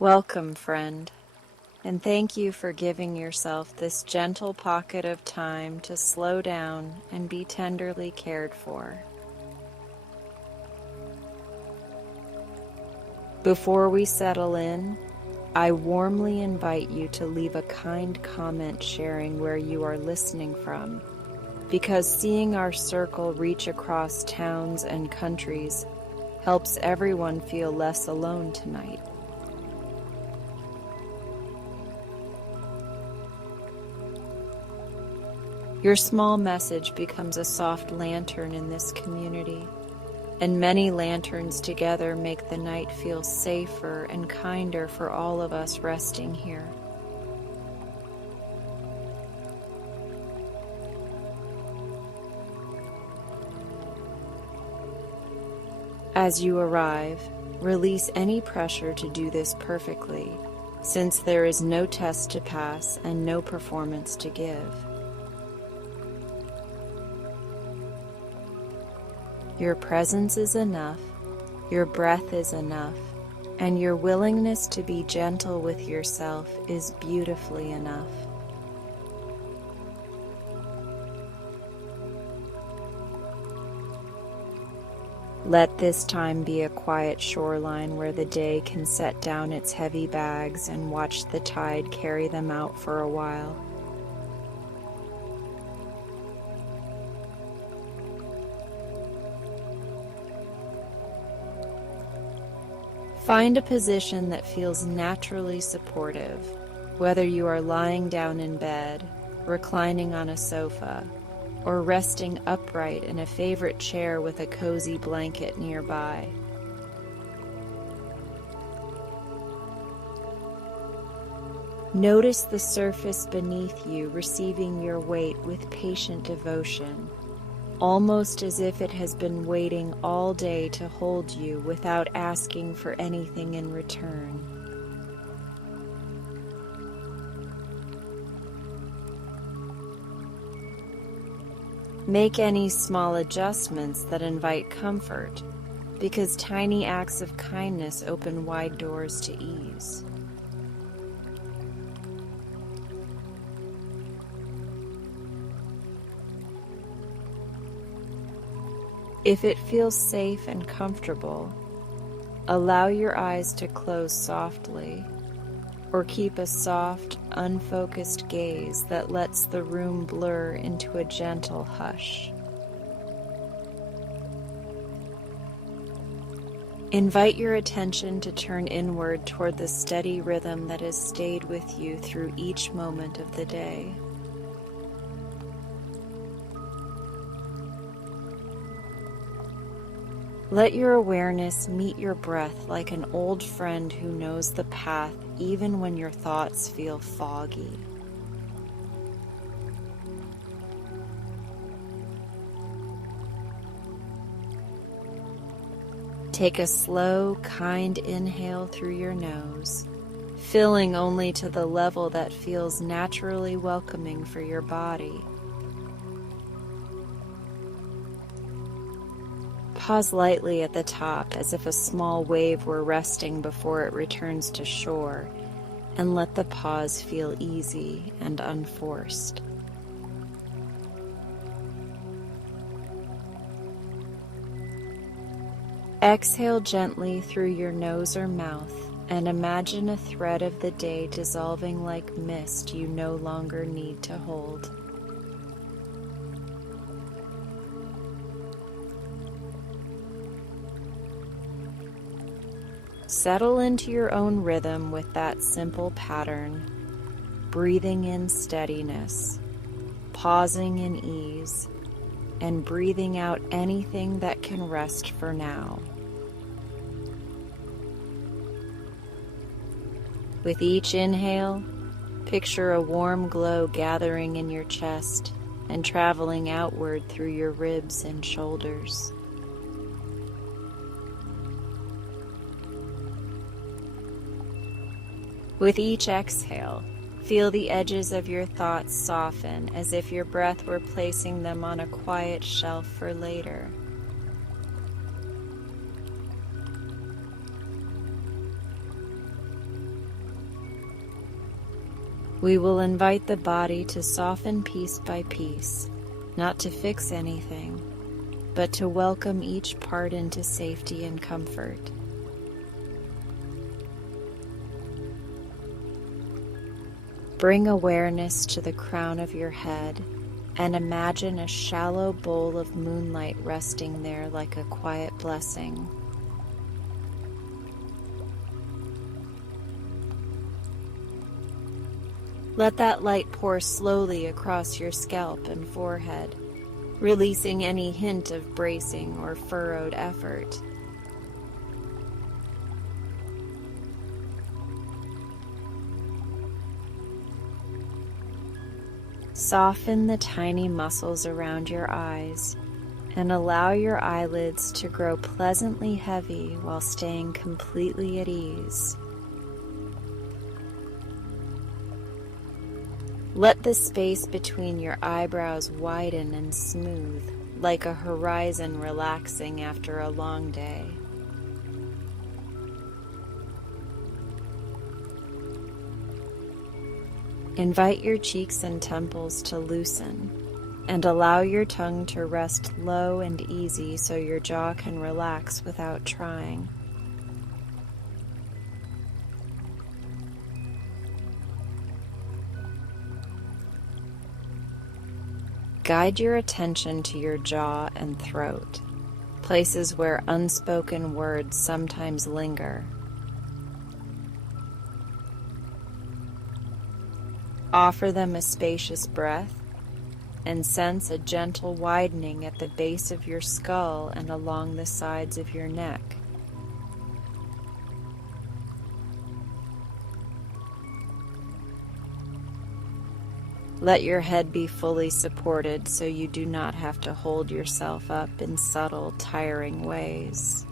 Welcome, friend, and thank you for giving yourself this gentle pocket of time to slow down and be tenderly cared for. Before we settle in, I warmly invite you to leave a kind comment sharing where you are listening from, because seeing our circle reach across towns and countries helps everyone feel less alone tonight. Your small message becomes a soft lantern in this community, and many lanterns together make the night feel safer and kinder for all of us resting here. As you arrive, release any pressure to do this perfectly, since there is no test to pass and no performance to give. Your presence is enough, your breath is enough, and your willingness to be gentle with yourself is beautifully enough. Let this time be a quiet shoreline where the day can set down its heavy bags and watch the tide carry them out for a while. Find a position that feels naturally supportive, whether you are lying down in bed, reclining on a sofa, or resting upright in a favorite chair with a cozy blanket nearby. Notice the surface beneath you receiving your weight with patient devotion, almost as if it has been waiting all day to hold you without asking for anything in return. Make any small adjustments that invite comfort, because tiny acts of kindness open wide doors to ease. If it feels safe and comfortable, allow your eyes to close softly, or keep a soft, unfocused gaze that lets the room blur into a gentle hush. Invite your attention to turn inward toward the steady rhythm that has stayed with you through each moment of the day. Let your awareness meet your breath like an old friend who knows the path even when your thoughts feel foggy. Take a slow, kind inhale through your nose, filling only to the level that feels naturally welcoming for your body. Pause lightly at the top as if a small wave were resting before it returns to shore, and let the pause feel easy and unforced. Exhale gently through your nose or mouth and imagine a thread of the day dissolving like mist you no longer need to hold. Settle into your own rhythm with that simple pattern, breathing in steadiness, pausing in ease, and breathing out anything that can rest for now. With each inhale, picture a warm glow gathering in your chest and traveling outward through your ribs and shoulders. With each exhale, feel the edges of your thoughts soften as if your breath were placing them on a quiet shelf for later. We will invite the body to soften piece by piece, not to fix anything, but to welcome each part into safety and comfort. Bring awareness to the crown of your head and imagine a shallow bowl of moonlight resting there like a quiet blessing. Let that light pour slowly across your scalp and forehead, releasing any hint of bracing or furrowed effort. Soften the tiny muscles around your eyes and allow your eyelids to grow pleasantly heavy while staying completely at ease. Let the space between your eyebrows widen and smooth, like a horizon relaxing after a long day. Invite your cheeks and temples to loosen, and allow your tongue to rest low and easy so your jaw can relax without trying. Guide your attention to your jaw and throat, places where unspoken words sometimes linger. Offer them a spacious breath and sense a gentle widening at the base of your skull and along the sides of your neck. Let your head be fully supported so you do not have to hold yourself up in subtle, tiring ways.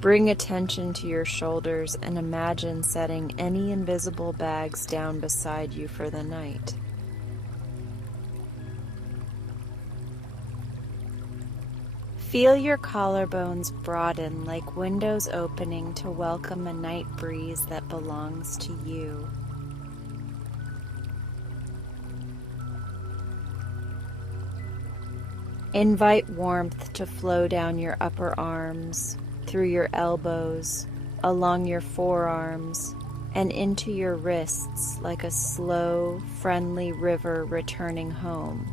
Bring attention to your shoulders and imagine setting any invisible bags down beside you for the night. Feel your collarbones broaden like windows opening to welcome a night breeze that belongs to you. Invite warmth to flow down your upper arms, through your elbows, along your forearms, and into your wrists like a slow, friendly river returning home.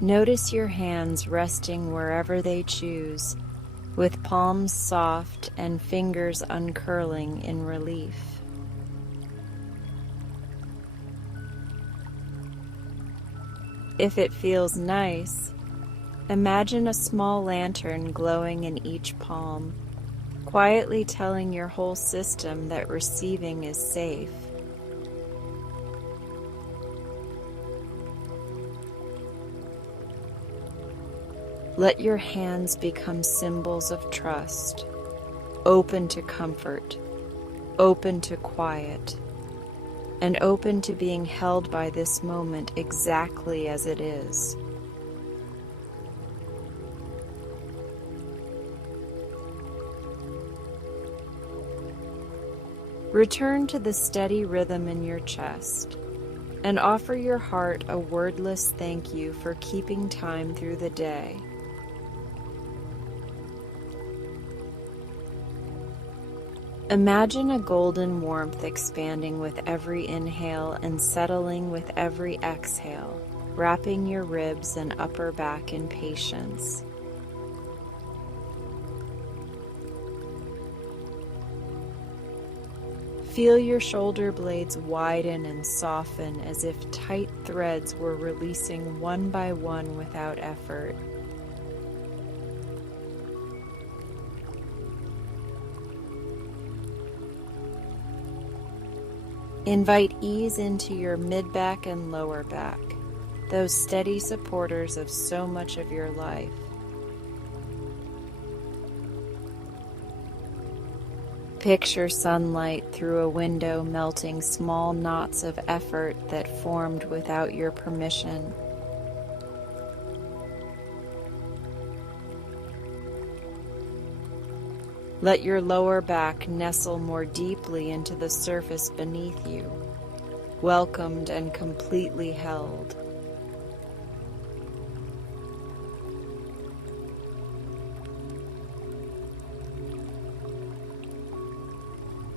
Notice your hands resting wherever they choose, with palms soft and fingers uncurling in relief. If it feels nice, imagine a small lantern glowing in each palm, quietly telling your whole system that receiving is safe. Let your hands become symbols of trust, open to comfort, open to quiet, and open to being held by this moment exactly as it is. Return to the steady rhythm in your chest and offer your heart a wordless thank you for keeping time through the day. Imagine a golden warmth expanding with every inhale and settling with every exhale, wrapping your ribs and upper back in patience. Feel your shoulder blades widen and soften as if tight threads were releasing one by one without effort. Invite ease into your mid-back and lower back, those steady supporters of so much of your life. Picture sunlight through a window melting small knots of effort that formed without your permission. Let your lower back nestle more deeply into the surface beneath you, welcomed and completely held.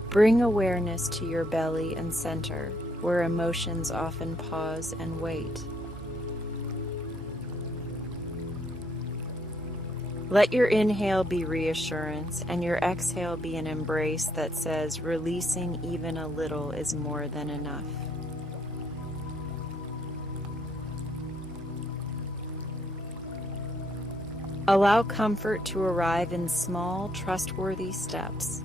Bring awareness to your belly and center, where emotions often pause and wait. Let your inhale be reassurance and your exhale be an embrace that says releasing even a little is more than enough. Allow comfort to arrive in small, trustworthy steps,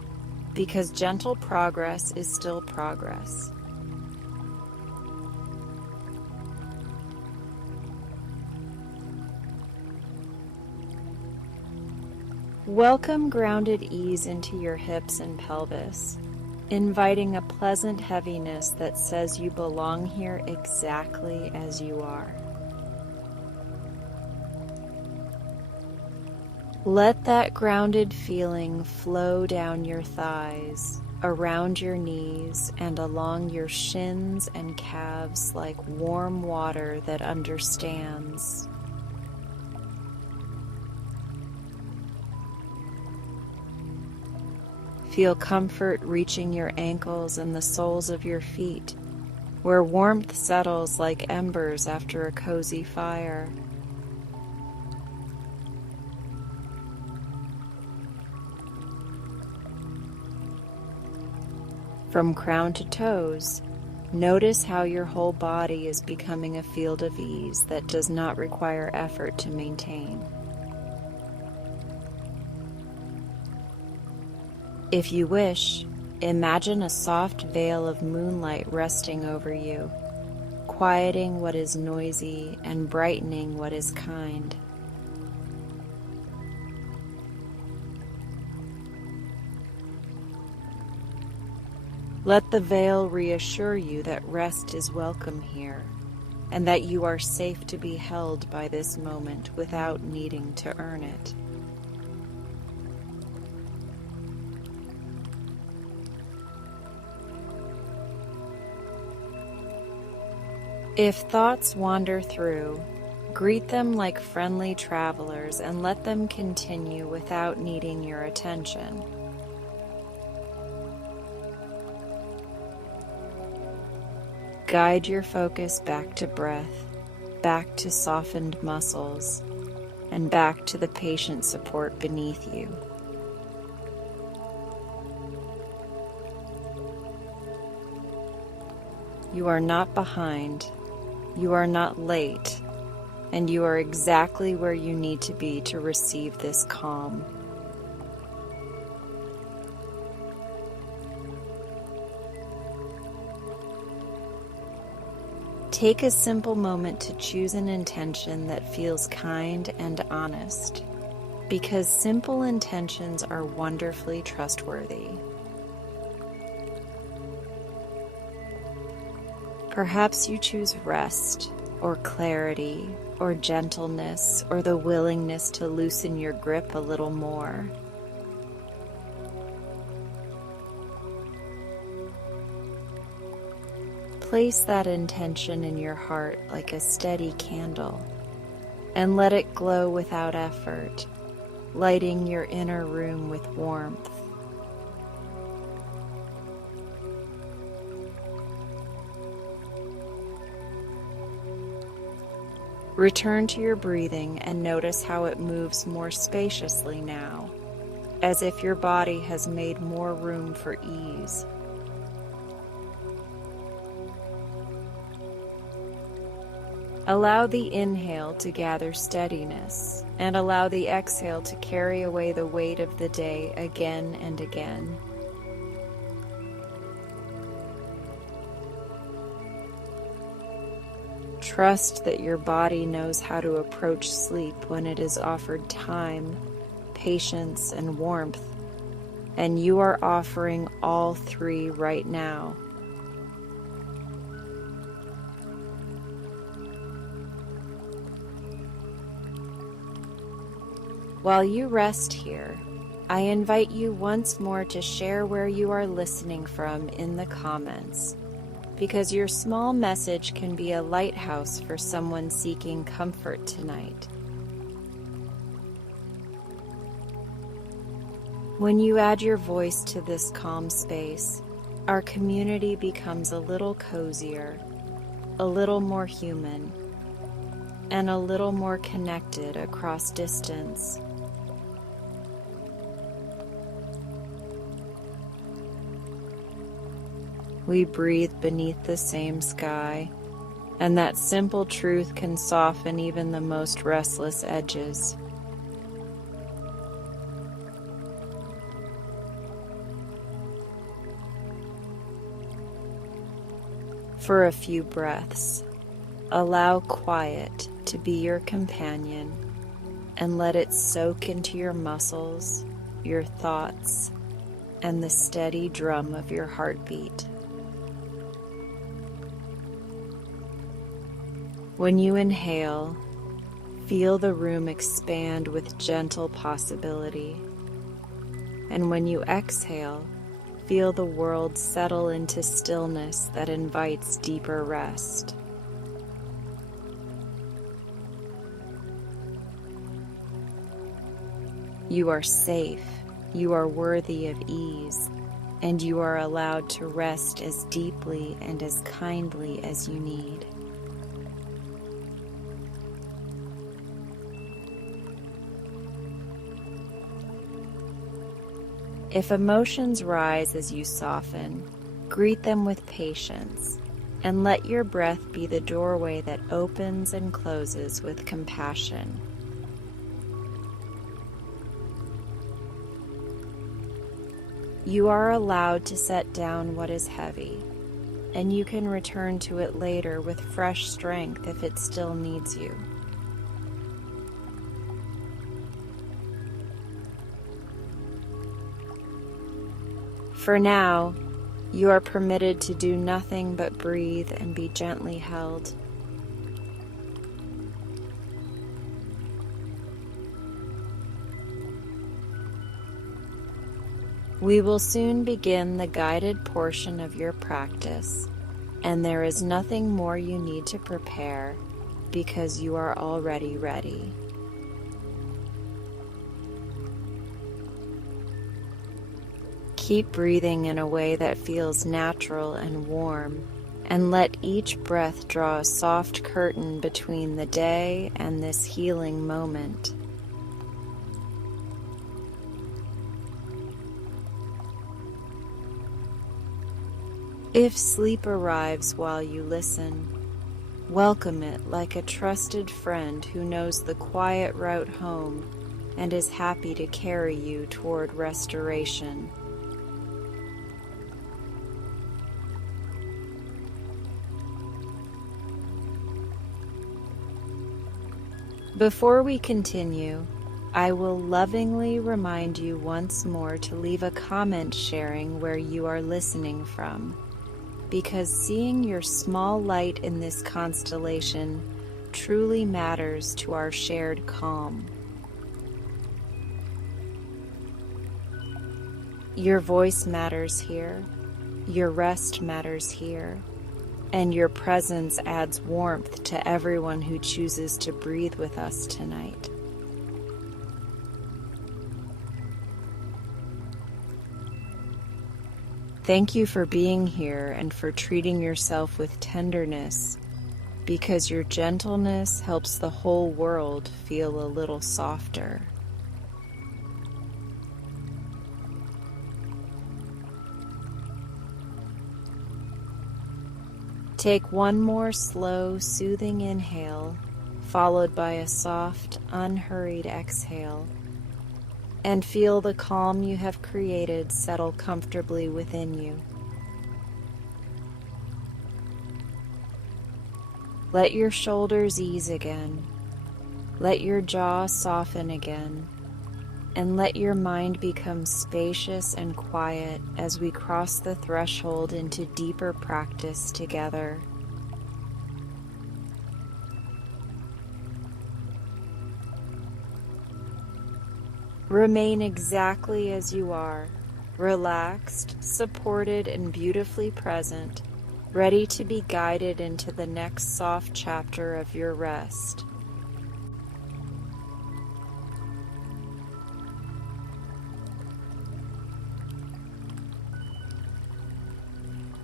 because gentle progress is still progress. Welcome grounded ease into your hips and pelvis, inviting a pleasant heaviness that says you belong here exactly as you are. Let that grounded feeling flow down your thighs, around your knees, and along your shins and calves like warm water that understands. Feel comfort reaching your ankles and the soles of your feet, where warmth settles like embers after a cozy fire. From crown to toes, notice how your whole body is becoming a field of ease that does not require effort to maintain. If you wish, imagine a soft veil of moonlight resting over you, quieting what is noisy and brightening what is kind. Let the veil reassure you that rest is welcome here, and that you are safe to be held by this moment without needing to earn it. If thoughts wander through, greet them like friendly travelers and let them continue without needing your attention. Guide your focus back to breath, back to softened muscles, and back to the patient support beneath you. You are not behind, you are not late, and you are exactly where you need to be to receive this calm. Take a simple moment to choose an intention that feels kind and honest, because simple intentions are wonderfully trustworthy. Perhaps you choose rest, or clarity, or gentleness, or the willingness to loosen your grip a little more. Place that intention in your heart like a steady candle, and let it glow without effort, lighting your inner room with warmth. Return to your breathing and notice how it moves more spaciously now, as if your body has made more room for ease. Allow the inhale to gather steadiness, and allow the exhale to carry away the weight of the day again and again. Trust that your body knows how to approach sleep when it is offered time, patience, and warmth. and you are offering all three right now. While you rest here, I invite you once more to share where you are listening from in the comments, because your small message can be a lighthouse for someone seeking comfort tonight. When you add your voice to this calm space, our community becomes a little cozier, a little more human, and a little more connected across distance. We breathe beneath the same sky, and that simple truth can soften even the most restless edges. For a few breaths, allow quiet to be your companion and let it soak into your muscles, your thoughts, and the steady drum of your heartbeat. When you inhale, feel the room expand with gentle possibility. And when you exhale, feel the world settle into stillness that invites deeper rest. You are safe, you are worthy of ease, and you are allowed to rest as deeply and as kindly as you need. If emotions rise as you soften, greet them with patience, and let your breath be the doorway that opens and closes with compassion. You are allowed to set down what is heavy, and you can return to it later with fresh strength if it still needs you. For now, you are permitted to do nothing but breathe and be gently held. We will soon begin the guided portion of your practice, and there is nothing more you need to prepare because you are already ready. Keep breathing in a way that feels natural and warm, and let each breath draw a soft curtain between the day and this healing moment. If sleep arrives while you listen, welcome it like a trusted friend who knows the quiet route home and is happy to carry you toward restoration. Before we continue, I will lovingly remind you once more to leave a comment sharing where you are listening from, because seeing your small light in this constellation truly matters to our shared calm. Your voice matters here, your rest matters here, and your presence adds warmth to everyone who chooses to breathe with us tonight. Thank you for being here and for treating yourself with tenderness, because your gentleness helps the whole world feel a little softer. Take one more slow, soothing inhale, followed by a soft, unhurried exhale, and feel the calm you have created settle comfortably within you. Let your shoulders ease again. Let your jaw soften again. and let your mind become spacious and quiet as we cross the threshold into deeper practice together. Remain exactly as you are, relaxed, supported, and beautifully present, ready to be guided into the next soft chapter of your rest.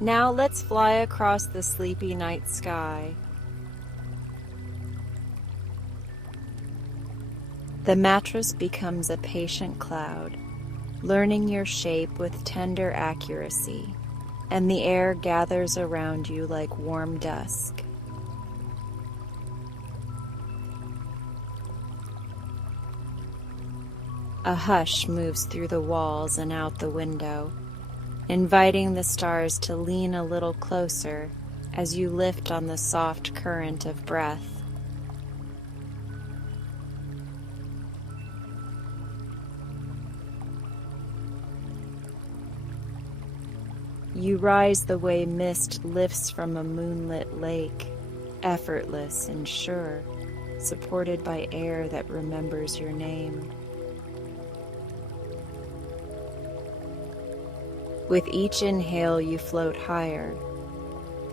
Now let's fly across the sleepy night sky. The mattress becomes a patient cloud, learning your shape with tender accuracy, and the air gathers around you like warm dusk. A hush moves through the walls and out the window, inviting the stars to lean a little closer as you lift on the soft current of breath. You rise the way mist lifts from a moonlit lake, effortless and sure, supported by air that remembers your name. With each inhale, you float higher,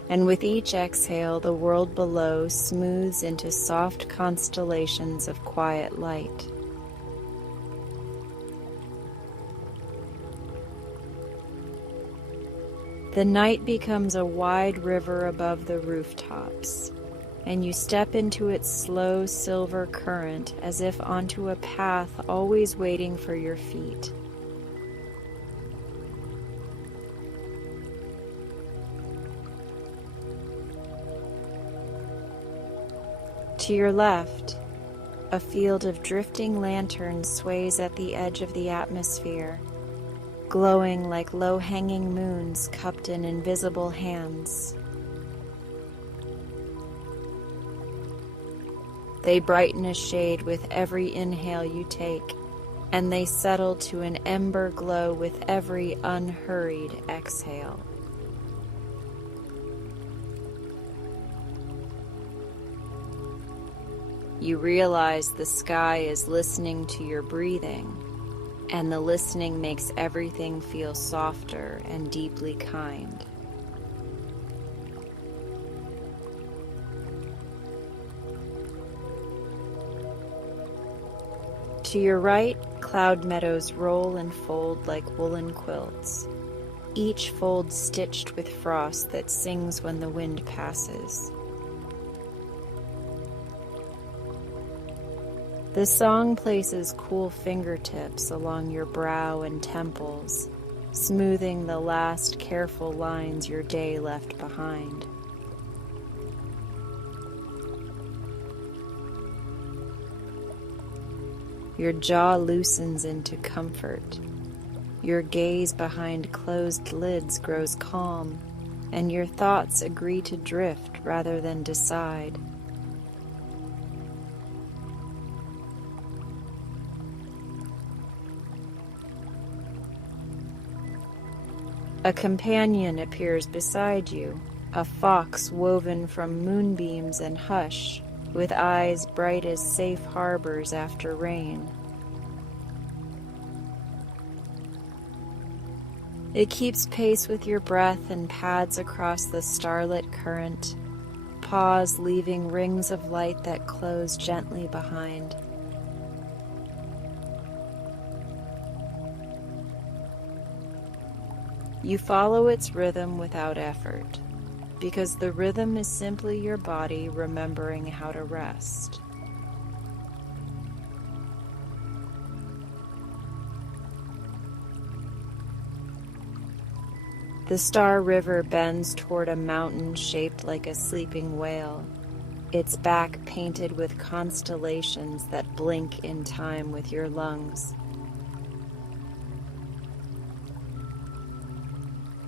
and with each exhale, the world below smooths into soft constellations of quiet light. The night becomes a wide river above the rooftops, and you step into its slow silver current as if onto a path always waiting for your feet. To your left, a field of drifting lanterns sways at the edge of the atmosphere, glowing like low-hanging moons cupped in invisible hands. They brighten a shade with every inhale you take, and they settle to an ember glow with every unhurried exhale. You realize the sky is listening to your breathing, and the listening makes everything feel softer and deeply kind. To your right, cloud meadows roll and fold like woolen quilts, each fold stitched with frost that sings when the wind passes. The song places cool fingertips along your brow and temples, smoothing the last careful lines your day left behind. Your jaw loosens into comfort. Your gaze behind closed lids grows calm, and your thoughts agree to drift rather than decide. A companion appears beside you, a fox woven from moonbeams and hush, with eyes bright as safe harbors after rain. It keeps pace with your breath and pads across the starlit current, paws leaving rings of light that close gently behind. You follow its rhythm without effort, because the rhythm is simply your body remembering how to rest. The Star River bends toward a mountain shaped like a sleeping whale, its back painted with constellations that blink in time with your lungs.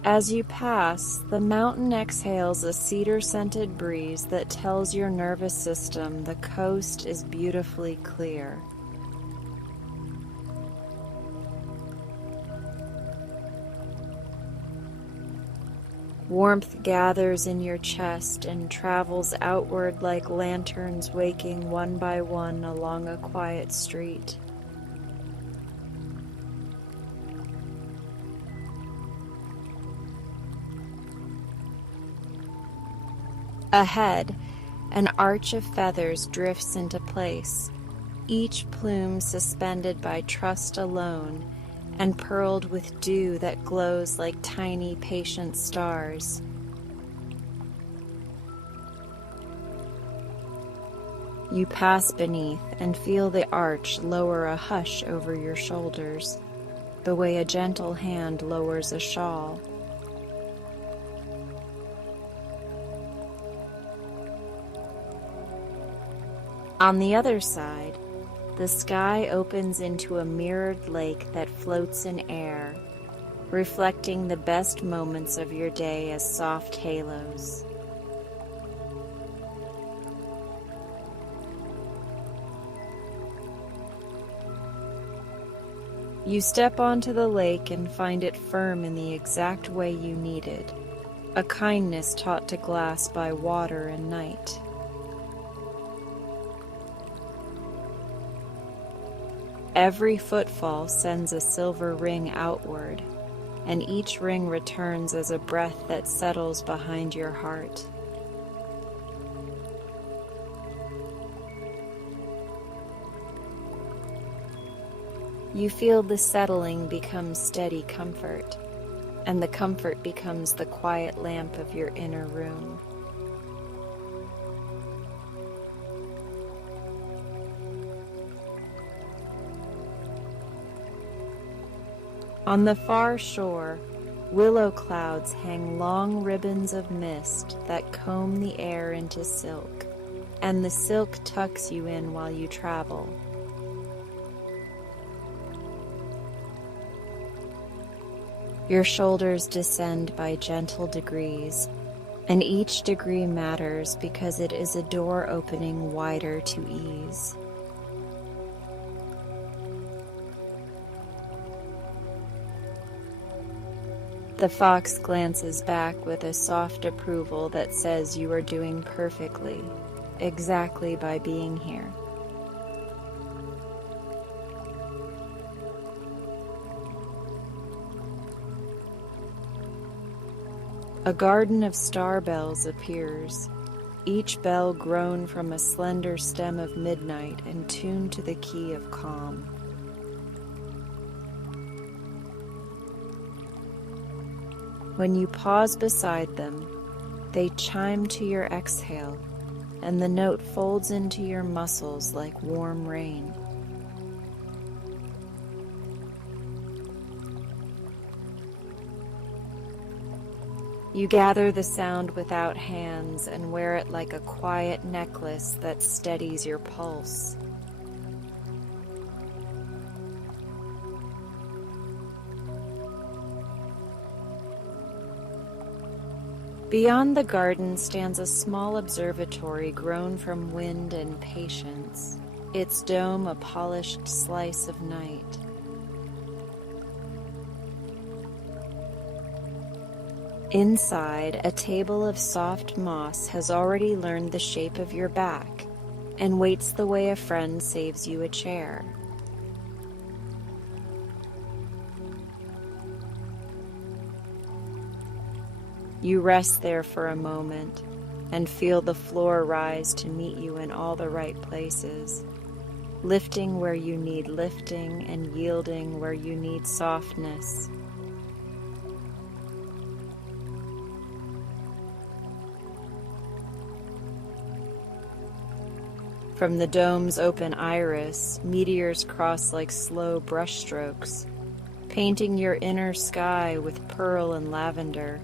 As you pass, the mountain exhales a cedar-scented breeze that tells your nervous system the coast is beautifully clear. Warmth gathers in your chest and travels outward like lanterns waking one by one along a quiet street. Ahead, an arch of feathers drifts into place, each plume suspended by trust alone and pearled with dew that glows like tiny, patient stars. You pass beneath and feel the arch lower a hush over your shoulders, the way a gentle hand lowers a shawl. On the other side, the sky opens into a mirrored lake that floats in air, reflecting the best moments of your day as soft halos. You step onto the lake and find it firm in the exact way you needed, a kindness taught to glass by water and night. Every footfall sends a silver ring outward, and each ring returns as a breath that settles behind your heart. You feel the settling become steady comfort, and the comfort becomes the quiet lamp of your inner room. On the far shore, willow clouds hang long ribbons of mist that comb the air into silk, and the silk tucks you in while you travel. Your shoulders descend by gentle degrees, and each degree matters because it is a door opening wider to ease. The fox glances back with a soft approval that says you are doing perfectly, exactly by being here. A garden of star bells appears, each bell grown from a slender stem of midnight and tuned to the key of calm. When you pause beside them, they chime to your exhale, and the note folds into your muscles like warm rain. You gather the sound without hands and wear it like a quiet necklace that steadies your pulse. Beyond the garden stands a small observatory grown from wind and patience, its dome a polished slice of night. Inside, a table of soft moss has already learned the shape of your back and waits the way a friend saves you a chair. You rest there for a moment and feel the floor rise to meet you in all the right places, lifting where you need lifting and yielding where you need softness. From the dome's open iris, meteors cross like slow brushstrokes, painting your inner sky with pearl and lavender.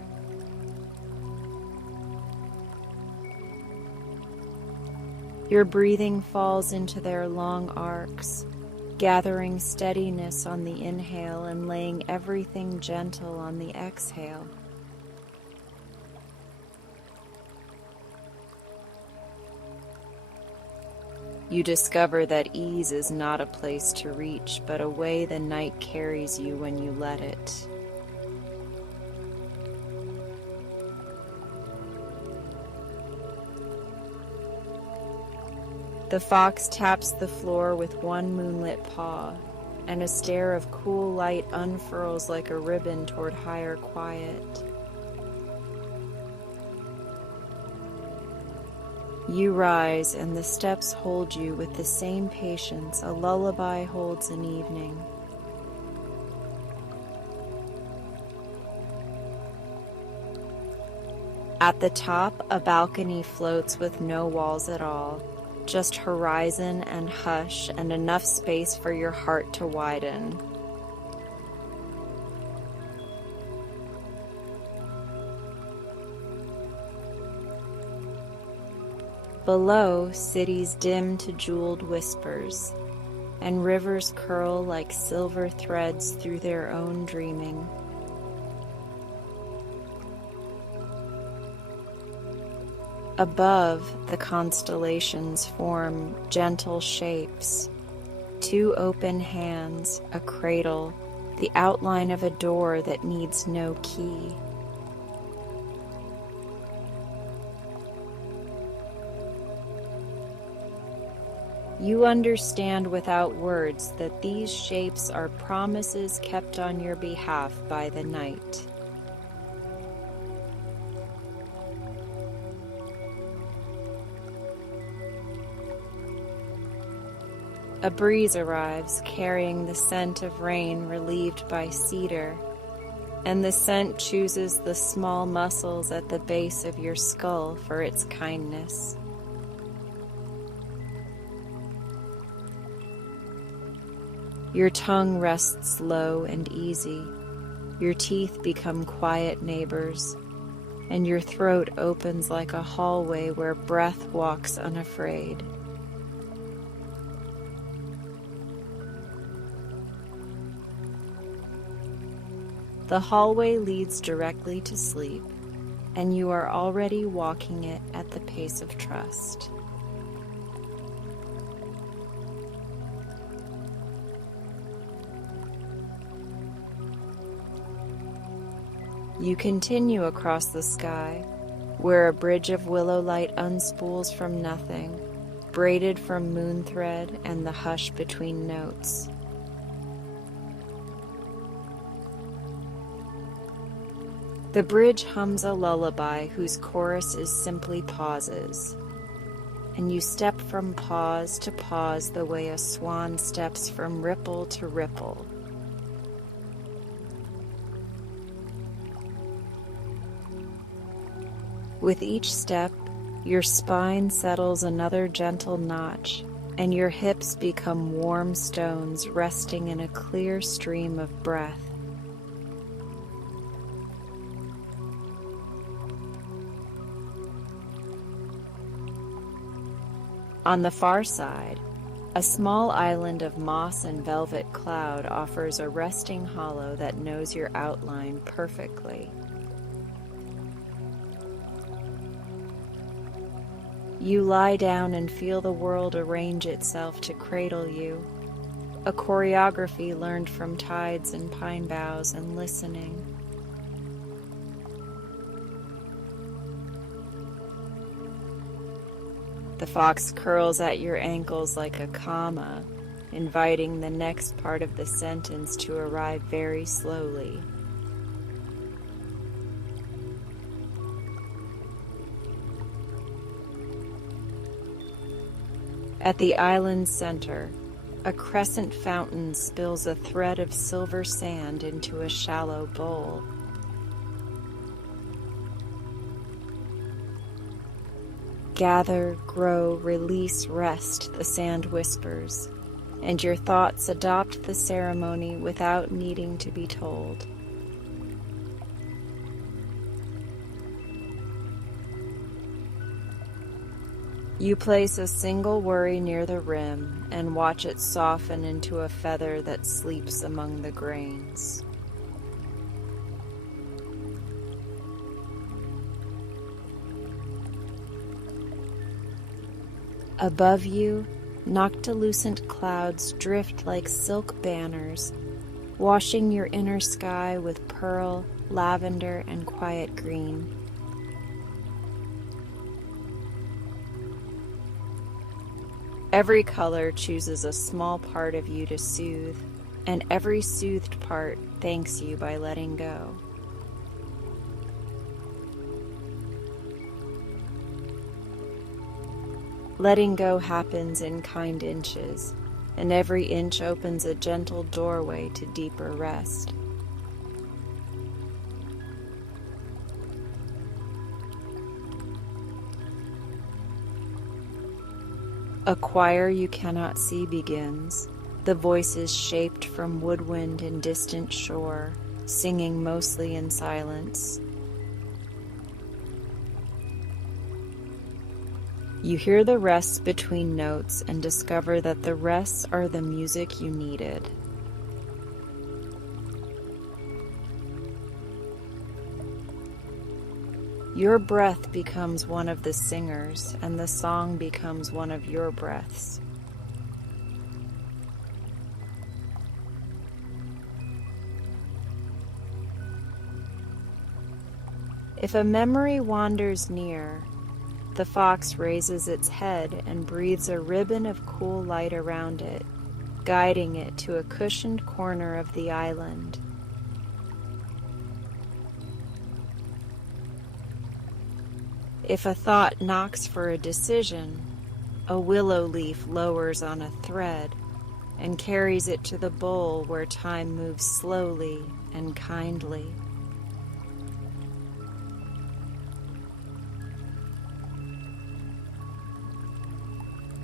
Your breathing falls into their long arcs, gathering steadiness on the inhale and laying everything gentle on the exhale. You discover that ease is not a place to reach, but a way the night carries you when you let it. The fox taps the floor with one moonlit paw, and a stare of cool light unfurls like a ribbon toward higher quiet. You rise, and the steps hold you with the same patience a lullaby holds an evening. At the top, a balcony floats with no walls at all, just horizon and hush and enough space for your heart to widen. Below, cities dim to jeweled whispers, and rivers curl like silver threads through their own dreaming. Above, the constellations form gentle shapes, two open hands, a cradle, the outline of a door that needs no key. You understand without words that these shapes are promises kept on your behalf by the night. A breeze arrives, carrying the scent of rain relieved by cedar, and the scent chooses the small muscles at the base of your skull for its kindness. Your tongue rests low and easy, your teeth become quiet neighbors, and your throat opens like a hallway where breath walks unafraid. The hallway leads directly to sleep, and you are already walking it at the pace of trust. You continue across the sky, where a bridge of willow light unspools from nothing, braided from moon thread and the hush between notes. The bridge hums a lullaby whose chorus is simply pauses, and you step from pause to pause the way a swan steps from ripple to ripple. With each step, your spine settles another gentle notch, and your hips become warm stones resting in a clear stream of breath. On the far side, a small island of moss and velvet cloud offers a resting hollow that knows your outline perfectly. You lie down and feel the world arrange itself to cradle you, a choreography learned from tides and pine boughs and listening. The fox curls at your ankles like a comma, inviting the next part of the sentence to arrive very slowly. At the island's center, a crescent fountain spills a thread of silver sand into a shallow bowl. Gather, grow, release, rest, the sand whispers, and your thoughts adopt the ceremony without needing to be told. You place a single worry near the rim and watch it soften into a feather that sleeps among the grains. Above you, noctilucent clouds drift like silk banners, washing your inner sky with pearl, lavender, and quiet green. Every color chooses a small part of you to soothe, and every soothed part thanks you by letting go. Letting go happens in kind inches, and every inch opens a gentle doorway to deeper rest. A choir you cannot see begins, the voices shaped from woodwind and distant shore, singing mostly in silence. You hear the rests between notes and discover that the rests are the music you needed. Your breath becomes one of the singers, and the song becomes one of your breaths. If a memory wanders near, the fox raises its head and breathes a ribbon of cool light around it, guiding it to a cushioned corner of the island. If a thought knocks for a decision, a willow leaf lowers on a thread and carries it to the bowl where time moves slowly and kindly.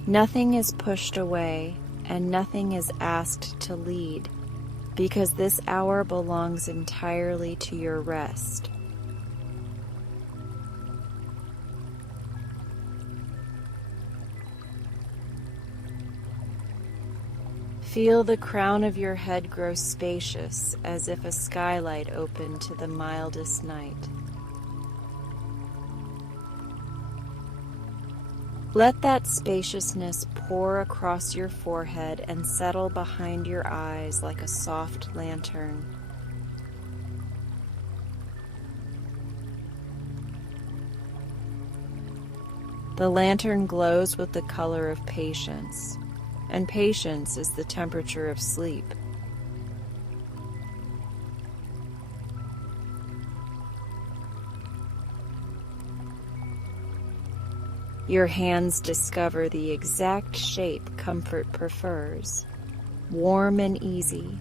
Nothing is pushed away and nothing is asked to lead, because this hour belongs entirely to your rest. Feel the crown of your head grow spacious, as if a skylight opened to the mildest night. Let that spaciousness pour across your forehead and settle behind your eyes like a soft lantern. The lantern glows with the color of patience, and patience is the temperature of sleep. Your hands discover the exact shape comfort prefers, warm and easy,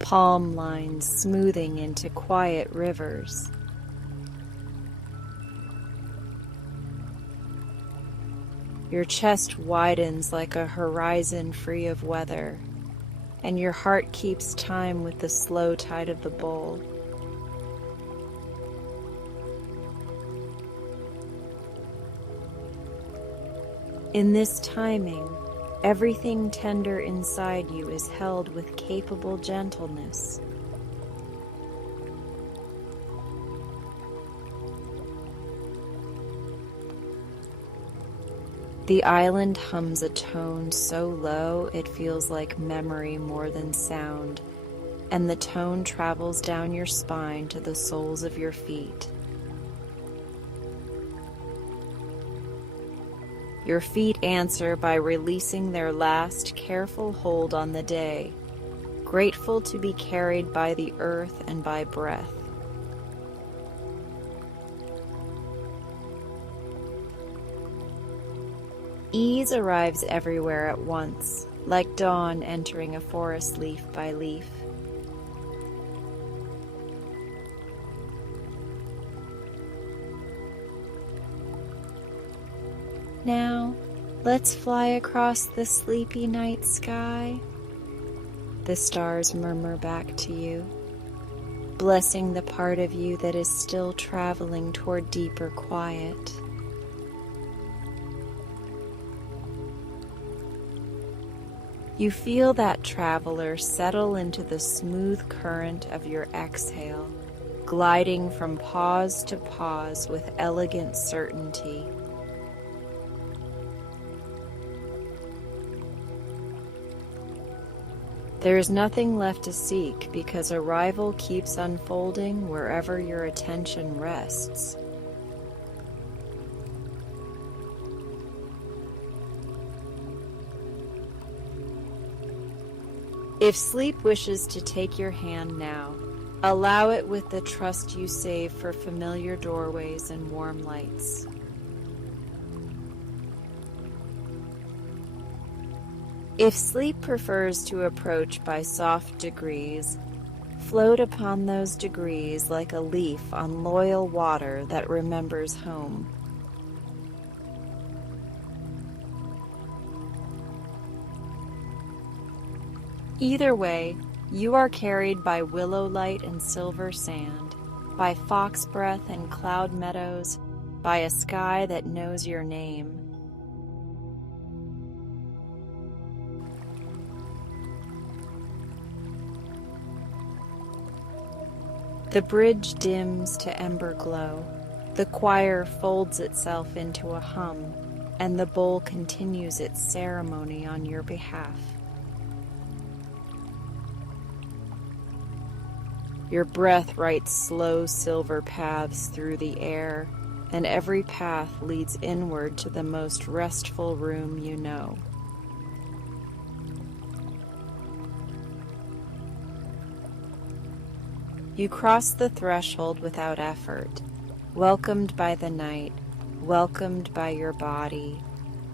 palm lines smoothing into quiet rivers. Your chest widens like a horizon free of weather, and your heart keeps time with the slow tide of the bowl. In this timing, everything tender inside you is held with capable gentleness. The island hums a tone so low it feels like memory more than sound, and the tone travels down your spine to the soles of your feet. Your feet answer by releasing their last careful hold on the day, grateful to be carried by the earth and by breath. Ease arrives everywhere at once, like dawn entering a forest leaf by leaf. Now, let's fly across the sleepy night sky. The stars murmur back to you, blessing the part of you that is still traveling toward deeper quiet. You feel that traveler settle into the smooth current of your exhale, gliding from pause to pause with elegant certainty. There is nothing left to seek because arrival keeps unfolding wherever your attention rests. If sleep wishes to take your hand now, allow it with the trust you save for familiar doorways and warm lights. If sleep prefers to approach by soft degrees, float upon those degrees like a leaf on loyal water that remembers home. Either way, you are carried by willow light and silver sand, by fox breath and cloud meadows, by a sky that knows your name. The bridge dims to ember glow, the choir folds itself into a hum, and the bowl continues its ceremony on your behalf. Your breath writes slow silver paths through the air, and every path leads inward to the most restful room you know. You cross the threshold without effort, welcomed by the night, welcomed by your body,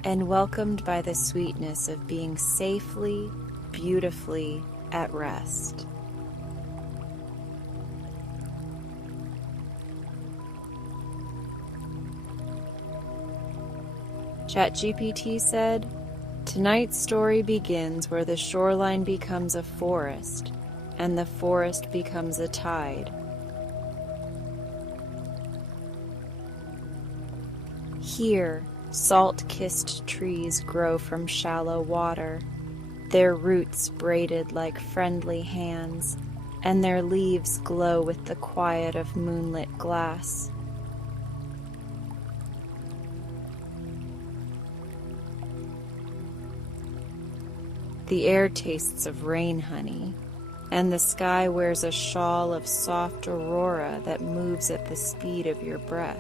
and welcomed by the sweetness of being safely, beautifully at rest. ChatGPT said, "Tonight's story begins where the shoreline becomes a forest, and the forest becomes a tide. Here, salt-kissed trees grow from shallow water, their roots braided like friendly hands, and their leaves glow with the quiet of moonlit glass. The air tastes of rain honey, and the sky wears a shawl of soft aurora that moves at the speed of your breath.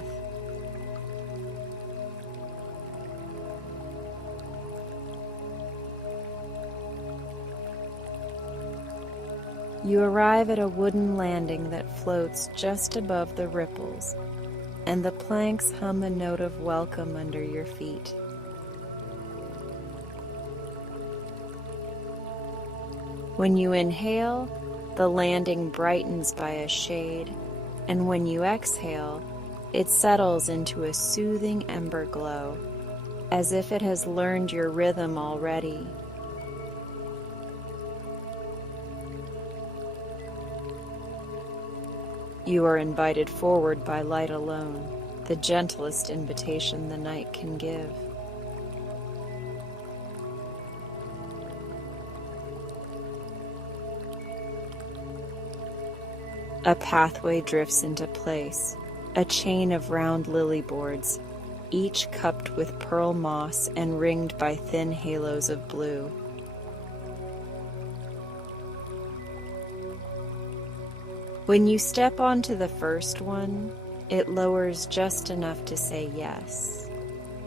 You arrive at a wooden landing that floats just above the ripples, and the planks hum a note of welcome under your feet. When you inhale, the landing brightens by a shade, and when you exhale, it settles into a soothing ember glow, as if it has learned your rhythm already. You are invited forward by light alone, the gentlest invitation the night can give. A pathway drifts into place, a chain of round lily boards, each cupped with pearl moss and ringed by thin halos of blue. When you step onto the first one, it lowers just enough to say yes,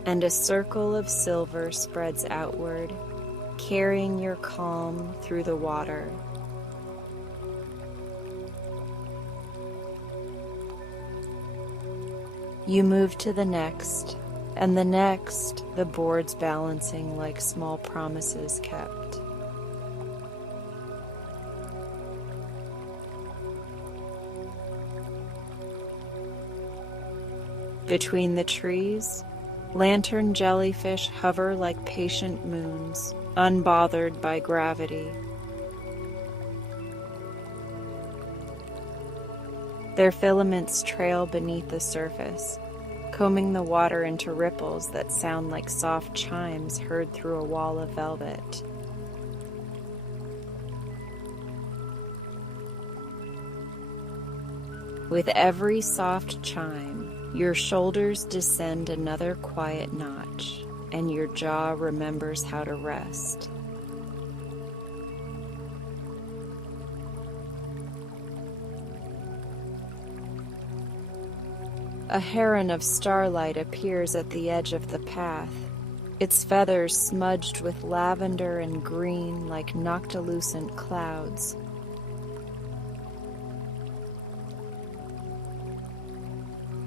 and a circle of silver spreads outward, carrying your calm through the water. You move to the next, and the next, the boards balancing like small promises kept. Between the trees, lantern jellyfish hover like patient moons, unbothered by gravity. Their filaments trail beneath the surface, combing the water into ripples that sound like soft chimes heard through a wall of velvet. With every soft chime, your shoulders descend another quiet notch, and your jaw remembers how to rest. A heron of starlight appears at the edge of the path, its feathers smudged with lavender and green like noctilucent clouds.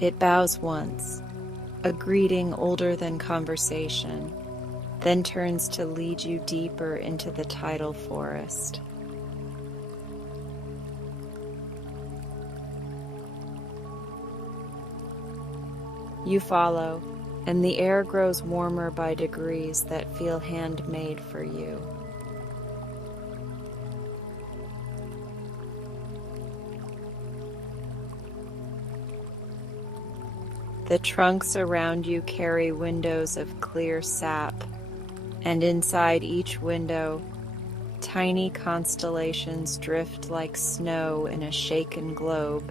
It bows once, a greeting older than conversation, then turns to lead you deeper into the tidal forest. You follow, and the air grows warmer by degrees that feel handmade for you. The trunks around you carry windows of clear sap, and inside each window, tiny constellations drift like snow in a shaken globe.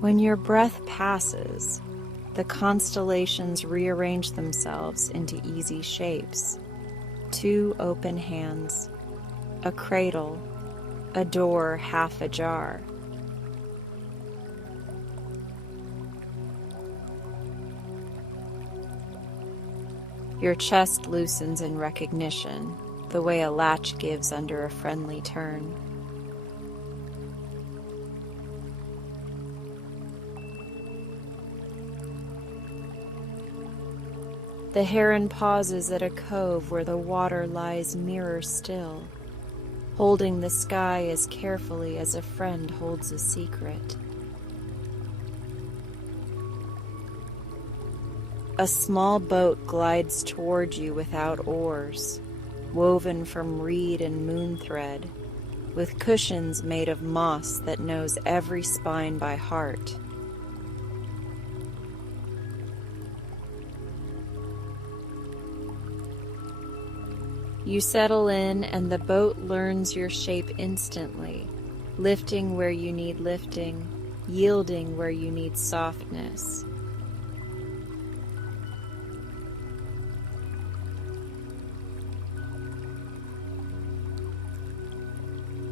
When your breath passes, the constellations rearrange themselves into easy shapes. 2 open hands, a cradle, a door half ajar. Your chest loosens in recognition, the way a latch gives under a friendly turn. The heron pauses at a cove where the water lies mirror still, holding the sky as carefully as a friend holds a secret. A small boat glides toward you without oars, woven from reed and moon thread, with cushions made of moss that knows every spine by heart. You settle in, and the boat learns your shape instantly, lifting where you need lifting, yielding where you need softness.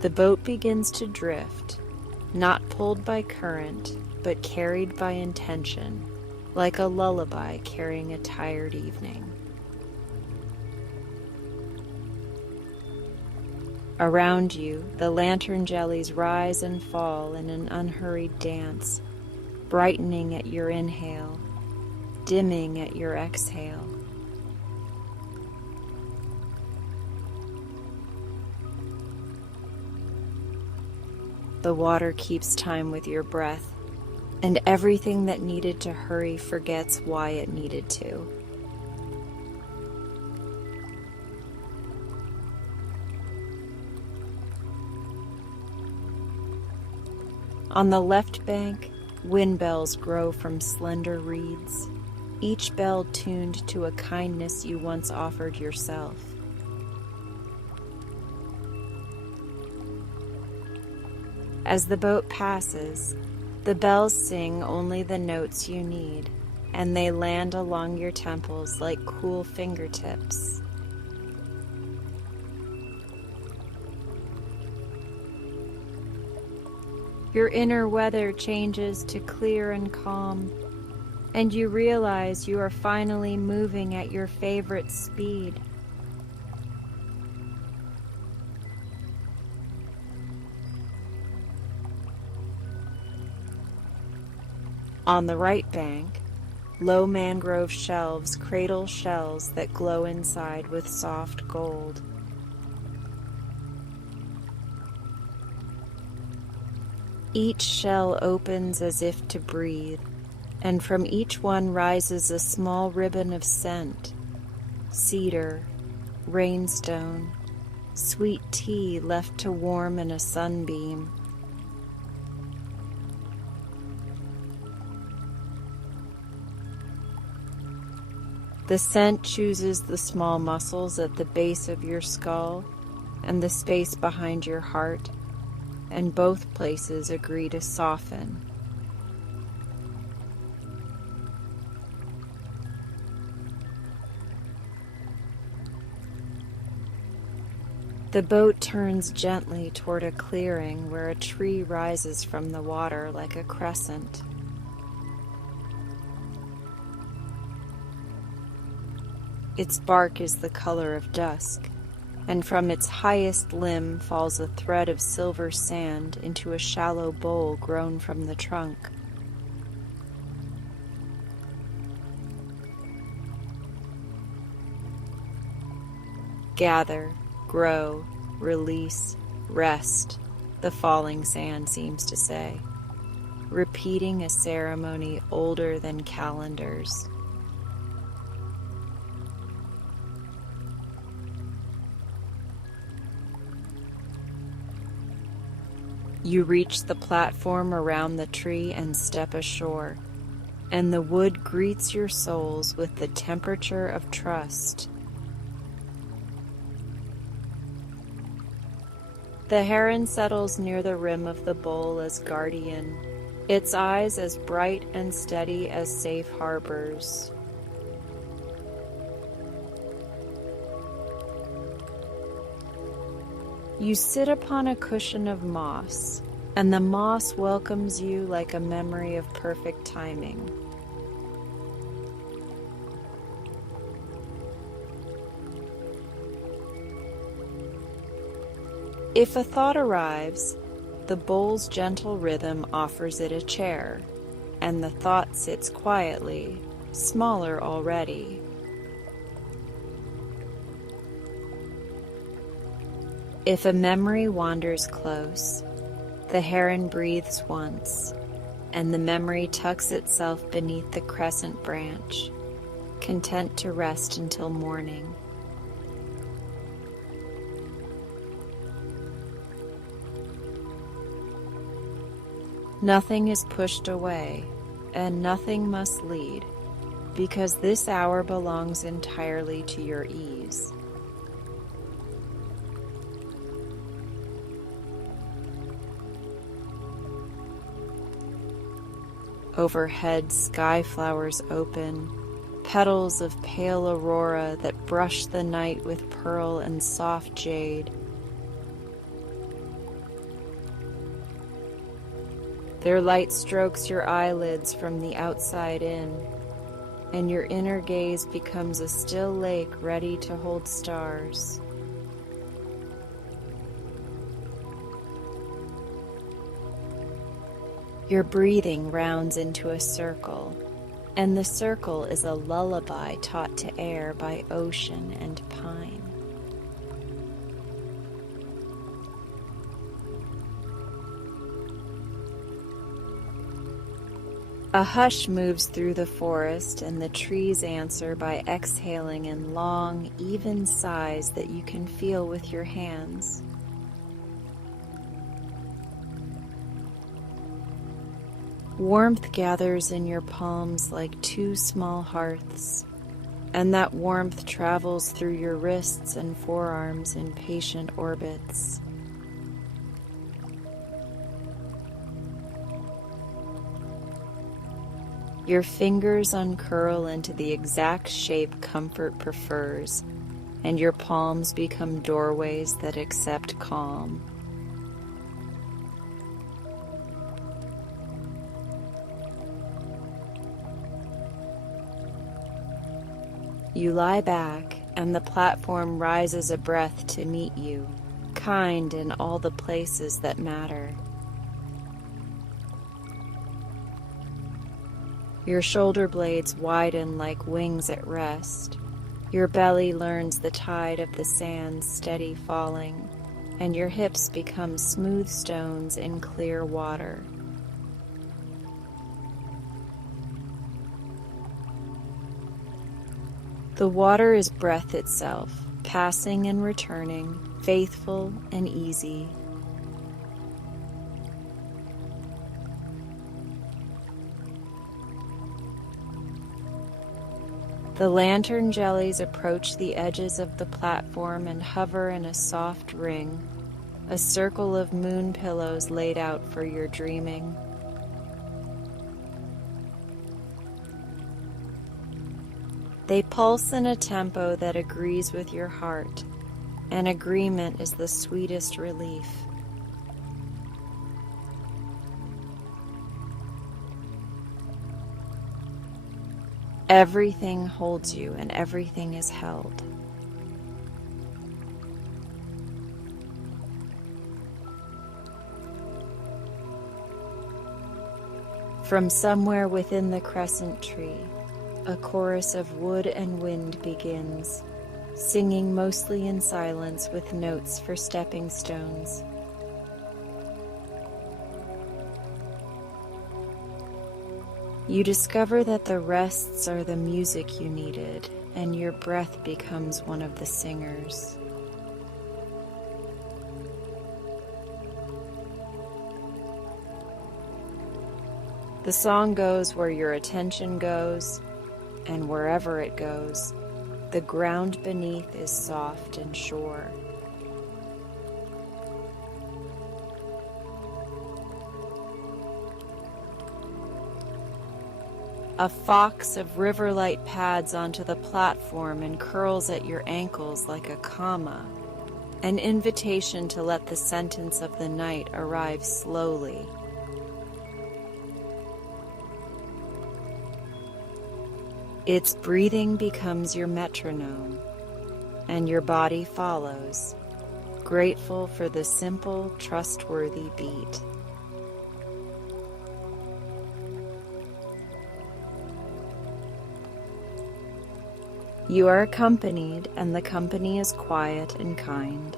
The boat begins to drift, not pulled by current, but carried by intention, like a lullaby carrying a tired evening. Around you, the lantern jellies rise and fall in an unhurried dance, brightening at your inhale, dimming at your exhale. The water keeps time with your breath, and everything that needed to hurry forgets why it needed to. On the left bank, wind bells grow from slender reeds, each bell tuned to a kindness you once offered yourself. As the boat passes, the bells sing only the notes you need, and they land along your temples like cool fingertips. Your inner weather changes to clear and calm, and you realize you are finally moving at your favorite speed. On the right bank, low mangrove shelves cradle shells that glow inside with soft gold. Each shell opens as if to breathe, and from each one rises a small ribbon of scent: cedar, rainstone, sweet tea left to warm in a sunbeam. The scent chooses the small muscles at the base of your skull and the space behind your heart, and both places agree to soften. The boat turns gently toward a clearing where a tree rises from the water like a crescent. Its bark is the color of dusk, and from its highest limb falls a thread of silver sand into a shallow bowl grown from the trunk. Gather, grow, release, rest, the falling sand seems to say, repeating a ceremony older than calendars. You reach the platform around the tree and step ashore, and the wood greets your souls with the temperature of trust. The heron settles near the rim of the bowl as guardian, its eyes as bright and steady as safe harbors. You sit upon a cushion of moss, and the moss welcomes you like a memory of perfect timing. If a thought arrives, the bowl's gentle rhythm offers it a chair, and the thought sits quietly, smaller already. If a memory wanders close, the heron breathes once, and the memory tucks itself beneath the crescent branch, content to rest until morning. Nothing is pushed away, and nothing must lead, because this hour belongs entirely to your ease. Overhead, sky flowers open, petals of pale aurora that brush the night with pearl and soft jade. Their light strokes your eyelids from the outside in, and your inner gaze becomes a still lake ready to hold stars. Your breathing rounds into a circle, and the circle is a lullaby taught to air by ocean and pine. A hush moves through the forest, and the trees answer by exhaling in long, even sighs that you can feel with your hands. Warmth gathers in your palms like two small hearths, and that warmth travels through your wrists and forearms in patient orbits. Your fingers uncurl into the exact shape comfort prefers, and your palms become doorways that accept calm. You lie back, and the platform rises a breath to meet you, kind in all the places that matter. Your shoulder blades widen like wings at rest. Your belly learns the tide of the sand's steady falling, and your hips become smooth stones in clear water. The water is breath itself, passing and returning, faithful and easy. The lantern jellies approach the edges of the platform and hover in a soft ring, a circle of moon pillows laid out for your dreaming. They pulse in a tempo that agrees with your heart, and agreement is the sweetest relief. Everything holds you and everything is held. From somewhere within the crescent tree, a chorus of wood and wind begins, singing mostly in silence with notes for stepping stones. You discover that the rests are the music you needed, and your breath becomes one of the singers. The song goes where your attention goes, and wherever it goes, the ground beneath is soft and sure. A fox of riverlight pads onto the platform and curls at your ankles like a comma, an invitation to let the sentence of the night arrive slowly. Its breathing becomes your metronome, and your body follows, grateful for the simple, trustworthy beat. You are accompanied, and the company is quiet and kind.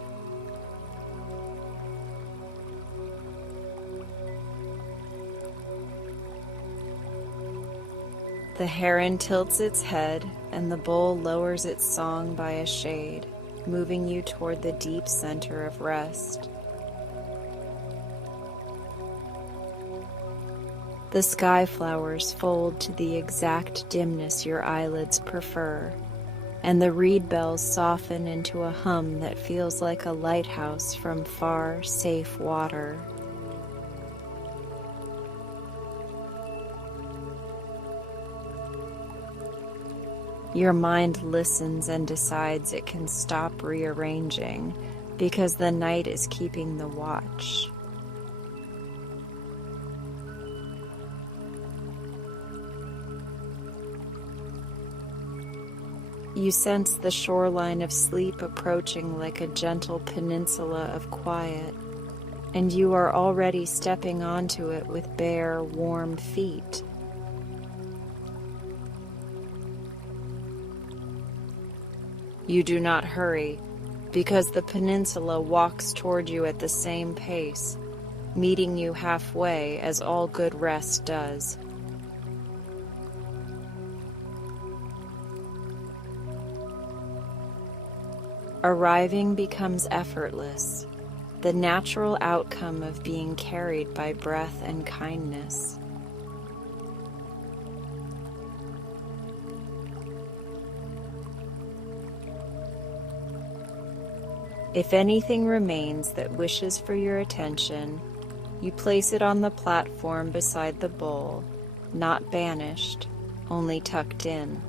The heron tilts its head, and the bull lowers its song by a shade, moving you toward the deep center of rest. The sky flowers fold to the exact dimness your eyelids prefer, and the reed bells soften into a hum that feels like a lighthouse from far, safe water. Your mind listens and decides it can stop rearranging because the night is keeping the watch. You sense the shoreline of sleep approaching like a gentle peninsula of quiet, and you are already stepping onto it with bare, warm feet. You do not hurry, because the peninsula walks toward you at the same pace, meeting you halfway as all good rest does. Arriving becomes effortless, the natural outcome of being carried by breath and kindness. If anything remains that wishes for your attention, you place it on the platform beside the bowl, not banished, only tucked in.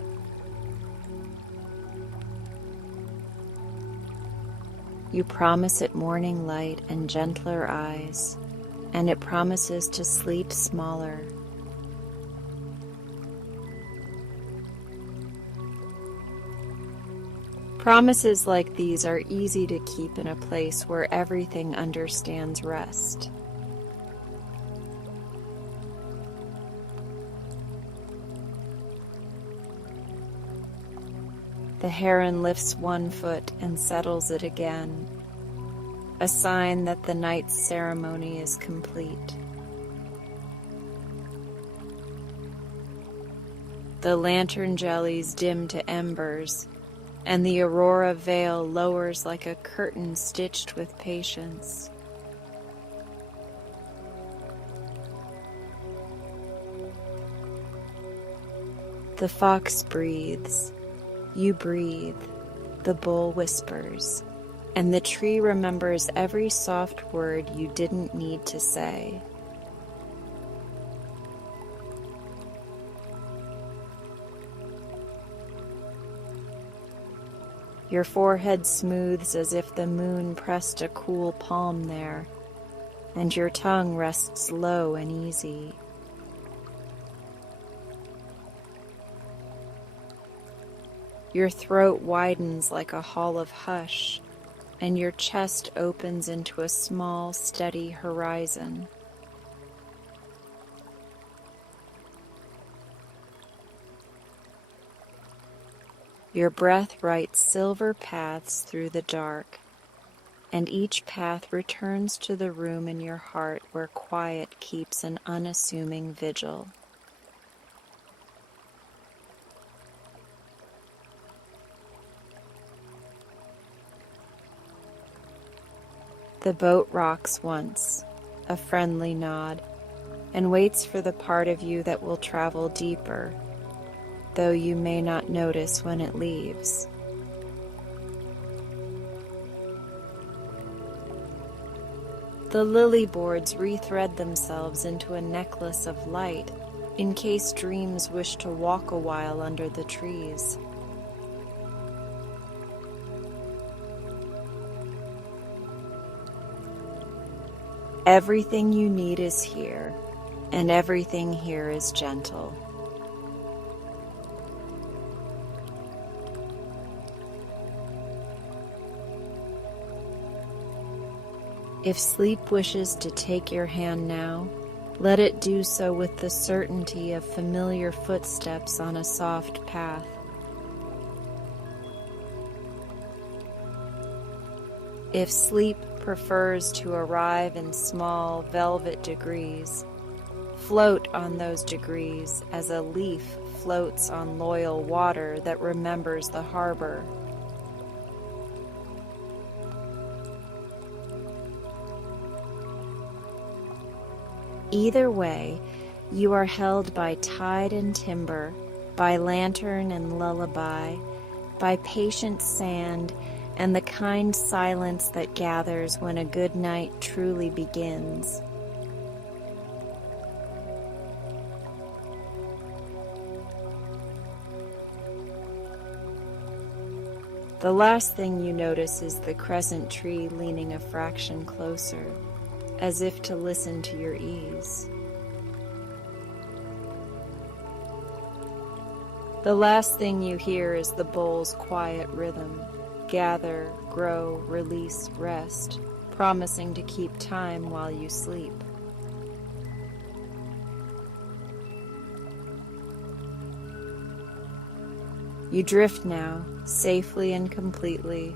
You promise it morning light and gentler eyes, and it promises to sleep smaller. Promises like these are easy to keep in a place where everything understands rest. The heron lifts one foot and settles it again, a sign that the night's ceremony is complete. The lantern jellies dim to embers, and the aurora veil lowers like a curtain stitched with patience. The fox breathes, you breathe, the bull whispers, and the tree remembers every soft word you didn't need to say. Your forehead smooths as if the moon pressed a cool palm there, and your tongue rests low and easy. Your throat widens like a hall of hush, and your chest opens into a small, steady horizon. Your breath writes silver paths through the dark, and each path returns to the room in your heart where quiet keeps an unassuming vigil. The boat rocks once, a friendly nod, and waits for the part of you that will travel deeper, though you may not notice when it leaves. The lily boards rethread themselves into a necklace of light, in case dreams wish to walk a while under the trees. Everything you need is here, and everything here is gentle. If sleep wishes to take your hand now, let it do so with the certainty of familiar footsteps on a soft path. If sleep prefers to arrive in small velvet degrees, float on those degrees as a leaf floats on loyal water that remembers the harbor. Either way, you are held by tide and timber, by lantern and lullaby, by patient sand, and the kind silence that gathers when a good night truly begins. The last thing you notice is the crescent tree leaning a fraction closer, as if to listen to your ease. The last thing you hear is the bowl's quiet rhythm. Gather, grow, release, rest, promising to keep time while you sleep. You drift now, safely and completely,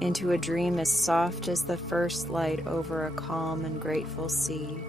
into a dream as soft as the first light over a calm and grateful sea.